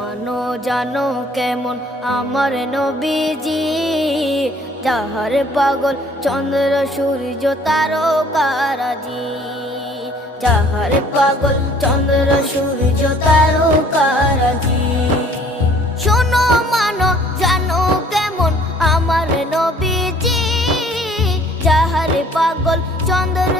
মানো জানো কেমন আমার নবীজি, যাহার পাগল চন্দ্র সূর্য তারকারাজি, যাহার পাগল চন্দ্র সূর্য তারকারাজি। শোনো মানো জানো কেমন আমার নবীজি, যাহার পাগল চন্দ্র